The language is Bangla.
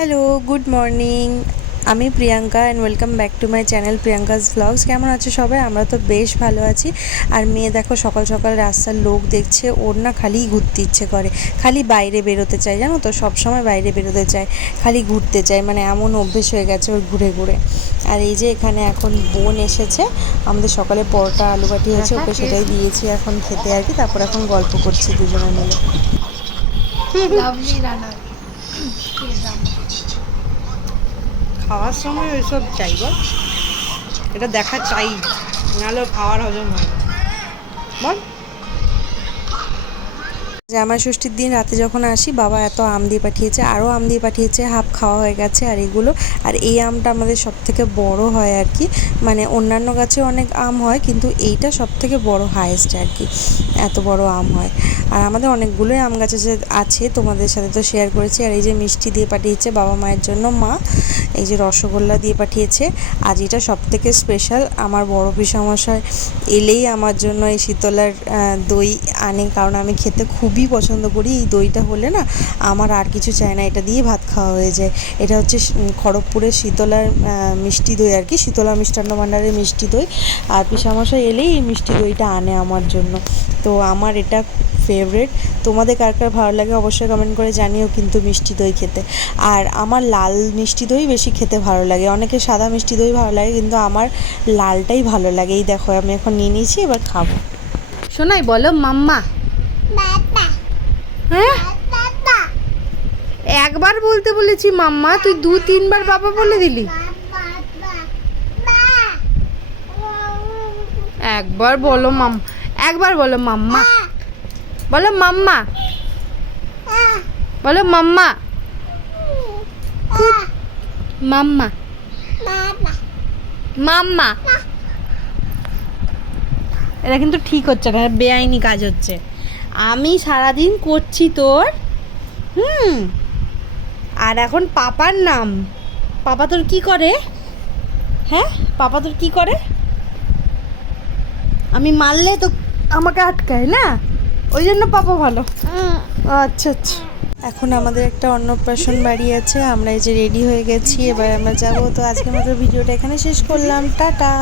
Hello, good morning. আমি Priyanka and welcome back to my channel Priyanka's blogs. কেমন আছো সবাই? আমরা তো বেশ ভালো আছি। আর মেয়ে দেখো সকাল সকাল রাস্তার লোক দেখছে, ওর না খালি ঘুরতে ইচ্ছে করে, খালি বাইরে বেরোতে চায়, জানো তো, সবসময় বাইরে বেরোতে চায়, খালি ঘুরতে চায়, মানে এমন অভ্যেস হয়ে গেছে ওর ঘুরে ঘুরে। আর এই যে এখানে এখন বোন এসেছে, আমাদের সকালে পরোটা আলু বাটি হয়েছে, ওকে সেটাই দিয়েছি এখন খেতে আর কি। তারপর এখন গল্প করছি দুজনে মিলে। খাওয়ার সময় ওইসব চাই বল, এটা দেখা চাই, নাহলে খাওয়ার হজম হয় না বল। জামাই ষষ্ঠীর দিন রাতে যখন আসি, বাবা এত আম দিয়ে পাঠিয়েছে, আরও আম দিয়ে পাঠিয়েছে, হাফ খাওয়া হয়ে গেছে। আর এগুলো, আর এই আমটা আমাদের সব থেকে বড়ো হয় আর কি, মানে অন্যান্য গাছে অনেক আম হয় কিন্তু এইটা সব থেকে বড়ো, হায়েস্ট আর কি, এত বড় আম হয়। আর আমাদের অনেকগুলোই আম গাছ আছে, তোমাদের সাথে তো শেয়ার করেছি। আর এই যে মিষ্টি দিয়ে পাঠিয়েছে বাবা মায়ের জন্য মা, এই যে রসগোল্লা দিয়ে পাঠিয়েছে। আজ এটা সব থেকে স্পেশাল, আমার বড় পিসামশাই এলেই আমার জন্য এই শীতলার দই আনে, কারণ আমি খেতে খুবই পছন্দ করি। এই দইটা হলে না আমার আর কিছু চাই না, এটা দিয়ে ভাত খাওয়া হয়ে যায়। এটা হচ্ছে খড়গপুরের শীতলার মিষ্টি দই আর কি, শীতলা মিষ্টান্ন ভাণ্ডারের মিষ্টি দই। আর পিসামশাই এলেই এই মিষ্টি দইটা আনে আমার জন্য, তো আমার এটা ফেভারেট। তোমাদের কার কার ভালো লাগে অবশ্যই কমেন্ট করে জানিও কিন্তু মিষ্টি দই খেতে। আর আমার লাল মিষ্টি দই বেশি খেতে ভালো লাগে, অনেকে সাদা মিষ্টি দই ভালো লাগে কিন্তু আমার লালটাই ভালো লাগে। এই দেখো আমি এখন নিয়ে নিয়েছি, এবার খাবো। শোনাই বলো মাম্মা। হ্যাঁ, একবার বলতে বলেছি মাম্মা, তুই 2-3 বার বাবা বলে দিলি। একবার বলো মাম্মা, একবার বলো মাম্মা, বলো মাম্মা, বলো মাম্মা, মাম্মা, মাম্মা। এটা কিন্তু ঠিক হচ্ছে না, বেআইনি কাজ হচ্ছে। আমি সারাদিন করছি তোর, আর এখন পাপার নাম। পাপা তোর কি করে? হ্যাঁ, পাপা তোর কি করে? আমি মারলে তো আমাকে আটকায় না, ওই জন্য পাপা ভালো। আচ্ছা আচ্ছা। এখন আমাদের একটা অন্নপ্রাশন বাড়ি আছে, আমরা এই যে রেডি হয়ে গেছি, এবার আমরা যাবো। তো আজকের মতো ভিডিওটা এখানে শেষ করলাম, টাটা।